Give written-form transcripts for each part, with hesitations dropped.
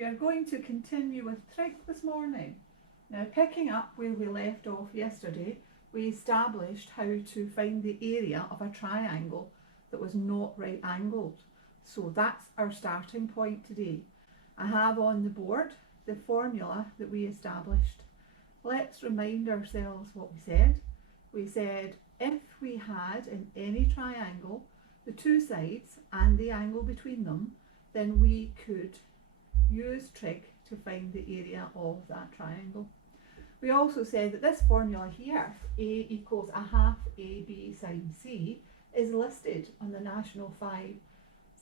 We are going to continue with trig this morning. Now, picking up where we left off yesterday, we established how to find the area of a triangle that was not right angled. So that's our starting point today. I have on the board the formula that we established. Let's remind ourselves what we said. We said if we had in any triangle the two sides and the angle between them, then we could use trig to find the area of that triangle. We also said that this formula here, A equals a half AB sine C, is listed on the National 5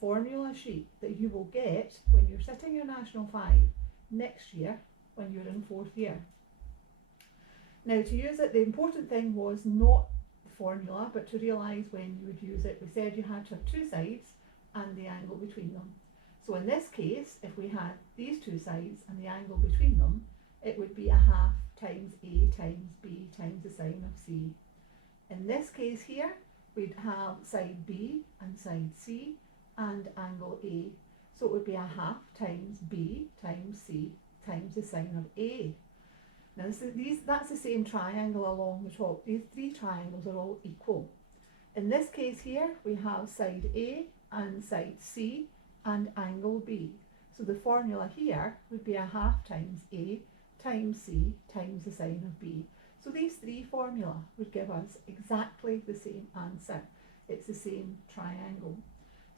formula sheet that you will get when you're sitting your National 5 next year when you're in 4th year. Now, to use it, the important thing was not the formula, but to realise when you would use it. We said you had to have two sides and the angle between them. So in this case, if we had these two sides and the angle between them, it would be a half times A times B times the sine of C. In this case here, we'd have side B and side C and angle A. So it would be a half times B times C times the sine of A. Now that's the same triangle along the top. These three triangles are all equal. In this case here, we have side A and side C and angle B. So the formula here would be a half times A times C times the sine of B. So these three formula would give us exactly the same answer. It's the same triangle.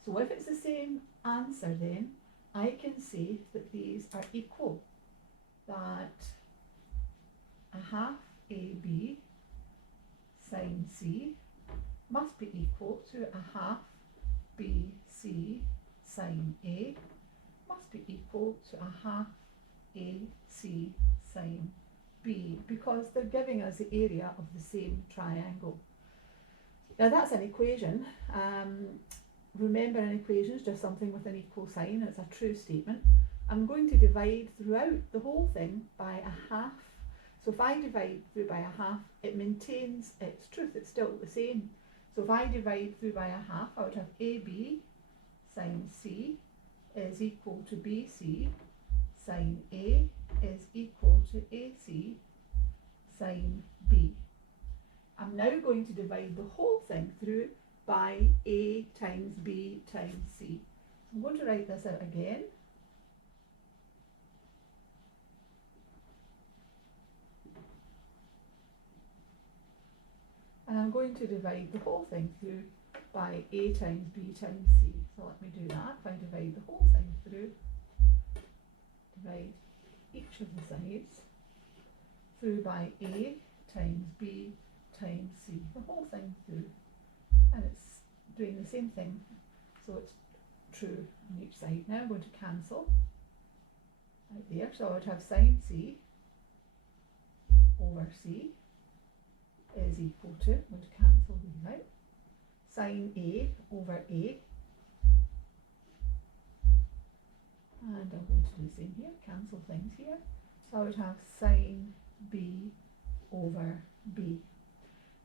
So if it's the same answer, then I can say that these are equal. That a half AB sine C must be equal to a half BC sine A must be equal to a half AC sine B, because they're giving us the area of the same triangle. Now that's an equation. Remember, an equation is just something with an equal sign. It's a true statement. I'm going to divide throughout the whole thing by a half. So if I divide through by a half, it maintains its truth. It's still the same. So if I divide through by a half, I would have AB sine C is equal to BC sine A is equal to AC sine B. I'm now going to divide the whole thing through by A times B times C. I'm going to write this out again. And I'm going to divide the whole thing through by A times B times C. So let me do that. If I divide the whole thing through, divide each of the sides through by A times B times C. The whole thing through. And it's doing the same thing. So it's true on each side. Now I'm going to cancel right there. So I would have sine C over C is equal to, I'm going to cancel these out, sine A over A, and I'm going to do the same here, cancel things here, so I would have sine B over B.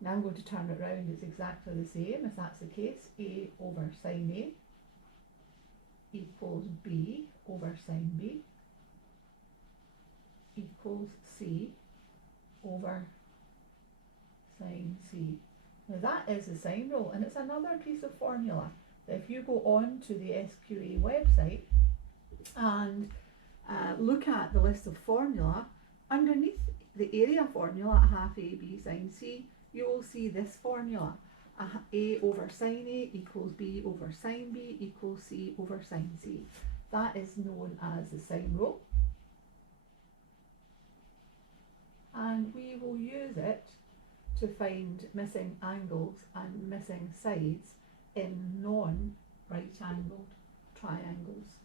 Now I'm going to turn it round, it's exactly the same. If that's the case, A over sine A equals B over sine B equals C over sine C. Now that is the sine rule, and it's another piece of formula that if you go on to the SQA website and look at the list of formula, underneath the area formula, a half AB sine C, you will see this formula. A over sine A equals B over sine B equals C over sine C. That is known as the sine rule. And we will use it to find missing angles and missing sides in non-right angled triangles.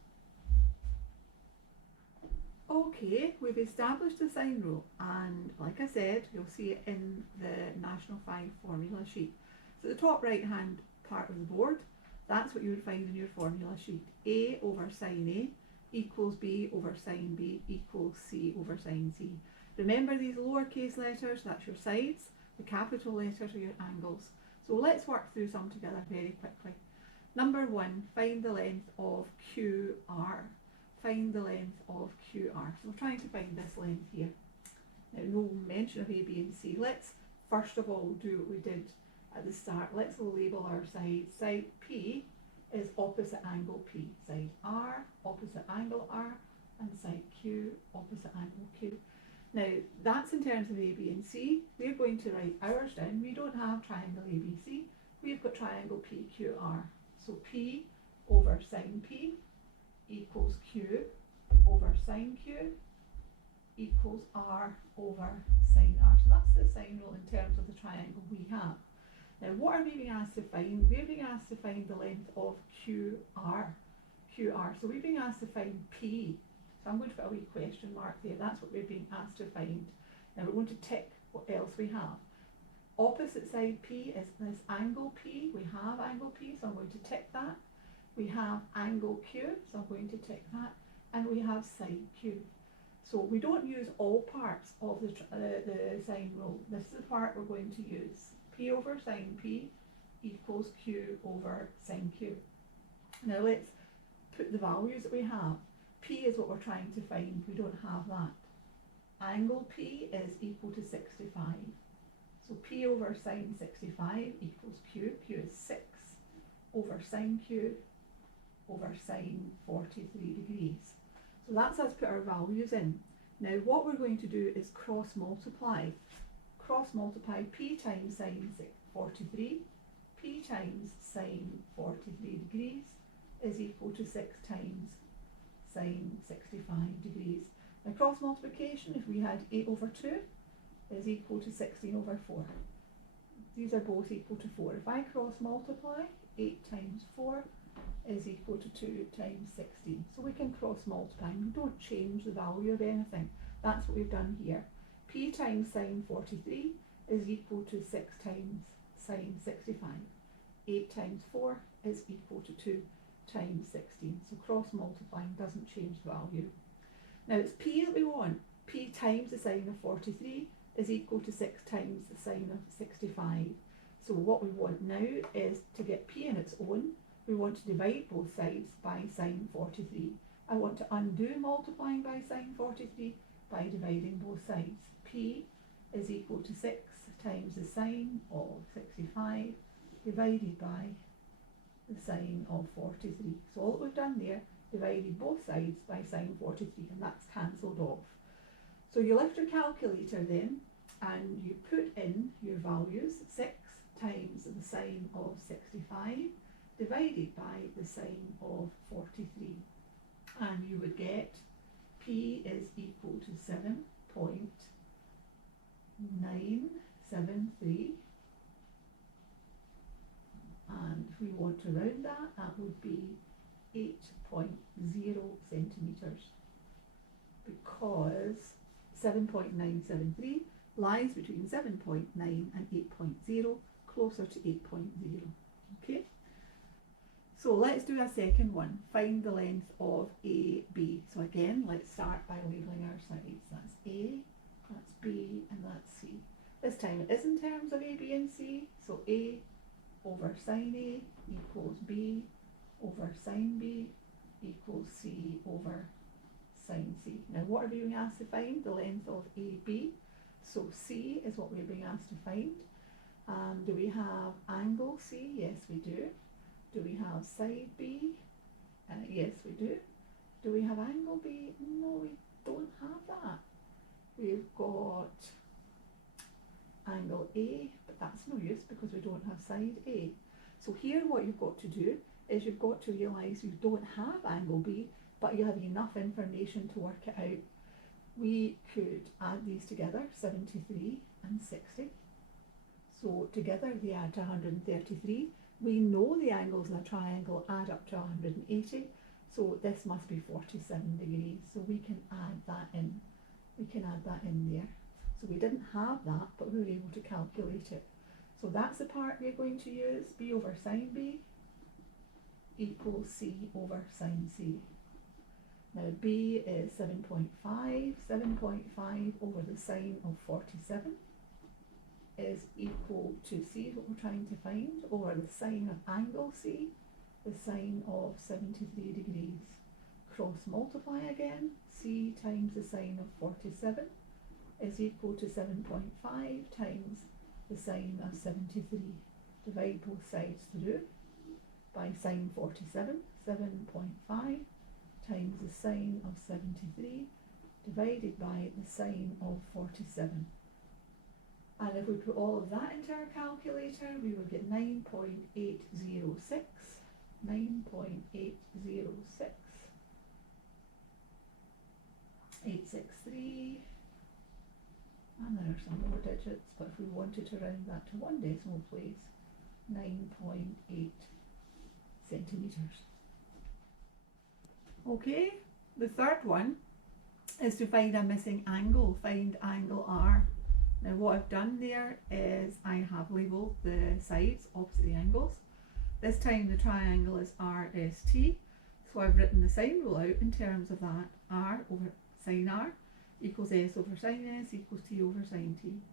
Okay, we've established the sine rule, and like I said, you'll see it in the National 5 formula sheet. So the top right hand part of the board, that's what you would find in your formula sheet. A over sine A equals B over sine B equals C over sine C. Remember these lowercase letters, that's your sides. The capital letters are your angles. So let's work through some together very quickly. Number 1, find the length of QR. find the length of QR. So we're trying to find this length here. Now, no mention of A, B and C. Let's first of all do what we did at the start. Let's label our side. Side P is opposite angle P. Side R, opposite angle R, and side Q, opposite angle Q. Now, that's in terms of A, B and C. We're going to write ours down. We don't have triangle ABC. We've got triangle PQR. So P over sine P equals Q over sine Q equals R over sine R. So that's the sine rule in terms of the triangle we have. Now, what are we being asked to find? We're being asked to find the length of QR. So we're being asked to find P. So I'm going to put a wee question mark there. That's what we're being asked to find. Now we're going to tick what else we have. Opposite side P is this angle P. We have angle P, so I'm going to tick that. We have angle Q, so I'm going to tick that. And we have side Q. So we don't use all parts of the sine rule. This is the part we're going to use. P over sine P equals Q over sine Q. Now let's put the values that we have. P is what we're trying to find. We don't have that. Angle P is equal to 65. So P over sine 65 equals Q. Q is 6 over sine Q over sine 43 degrees. So that's us put our values in. Now what we're going to do is cross multiply. Cross multiply P times sine 43. P times sine 43 degrees is equal to 6 times sine 65 degrees. Now cross multiplication, if we had 8 over 2, is equal to 16 over 4. These are both equal to 4. If I cross multiply, 8 times 4 is equal to 2 times 16. So we can cross multiply. We don't change the value of anything. That's what we've done here. P times sine 43 is equal to 6 times sine 65. 8 times 4 is equal to 2 times 16. So cross multiplying doesn't change the value. Now it's P that we want. P times the sine of 43 is equal to 6 times the sine of 65. So what we want now is to get P in its own. We want to divide both sides by sine 43. I want to undo multiplying by sine 43 by dividing both sides. P is equal to 6 times the sine of 65 divided by the sine of 43. So all that we've done there, divided both sides by sine 43, and that's cancelled off. So you lift your calculator then and you put in your values. 6 times the sine of 65 divided by the sine of 43, and you would get P is equal to 7.973, and if we want to round that, that would be 8.0 centimetres, because 7.973 lies between 7.9 and 8.0, closer to 8.0. Okay, so let's do a second one. Find the length of AB. So again, let's start by labelling our sides. That's A, that's B, and that's C. This time it is in terms of A, B and C. So A over sine A equals B over sine B equals C over sine C. Now what are we being asked to find? The length of AB. So C is what we're being asked to find. Do we have angle C? Yes, we do. Do we have side B? Yes, we do. Do we have angle B? No, we don't have that. We've got angle A, but that's no use because we don't have side A. So here what you've got to do is you've got to realise you don't have angle B, but you have enough information to work it out. We could add these together, 73 and 60. So together they add to 133. We know the angles in a triangle add up to 180, so this must be 47 degrees. So we can add that in. We can add that in there. So we didn't have that, but we were able to calculate it. So that's the part we're going to use. B over sine B equals C over sine C. Now B is 7.5. 7.5 over the sine of 47 is equal to C, what we're trying to find, over the sine of angle C, the sine of 73 degrees. cross multiply again. C times the sine of 47 is equal to 7.5 times the sine of 73. Divide both sides through by sine 47, 7.5 times the sine of 73 divided by the sine of 47. And if we put all of that into our calculator, we would get 9.806, 9.806, 863, and there are some more digits, but if we wanted to round that to one decimal place, 9.8 centimetres. Okay, the third one is to find a missing angle, find angle R. Now what I've done there is I have labelled the sides opposite the angles. This time the triangle is RST, so I've written the sine rule out in terms of that. R over sine R equals S over sine S equals T over sine T.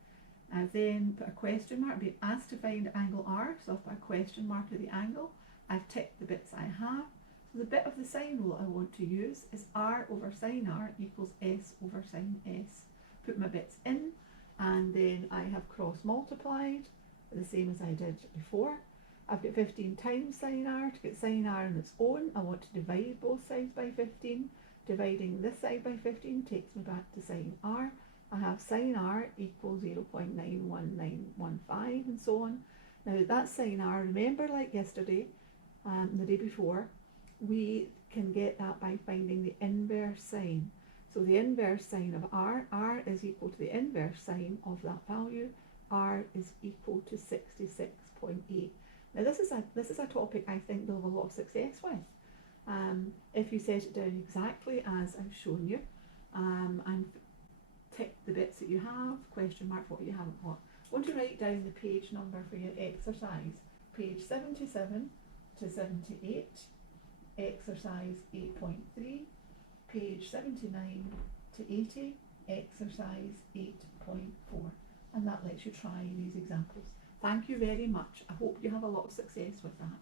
I've then put a question mark, been asked to find angle R, so I've put a question mark to the angle. I've ticked the bits I have. So the bit of the sine rule I want to use is R over sine R equals S over sine S. Put my bits in, and then I have cross multiplied, the same as I did before. I've got 15 times sine R. To get sine R on its own, I want to divide both sides by 15. Dividing this side by 15 takes me back to sine R. I have sine R equals 0.91915 and so on. Now that's sine R. Remember, like yesterday, the day before, we can get that by finding the inverse sine. So the inverse sine of R is equal to the inverse sine of that value. R is equal to 66.8. Now this is a topic I think they'll have a lot of success with. If you set it down exactly as I've shown you, and tick the bits that you have, question mark what you haven't got. I want to write down the page number for your exercise, page 77 to 78, exercise 8.3, page 79 to 80, exercise 8.4, and that lets you try these examples. Thank you very much. I hope you have a lot of success with that.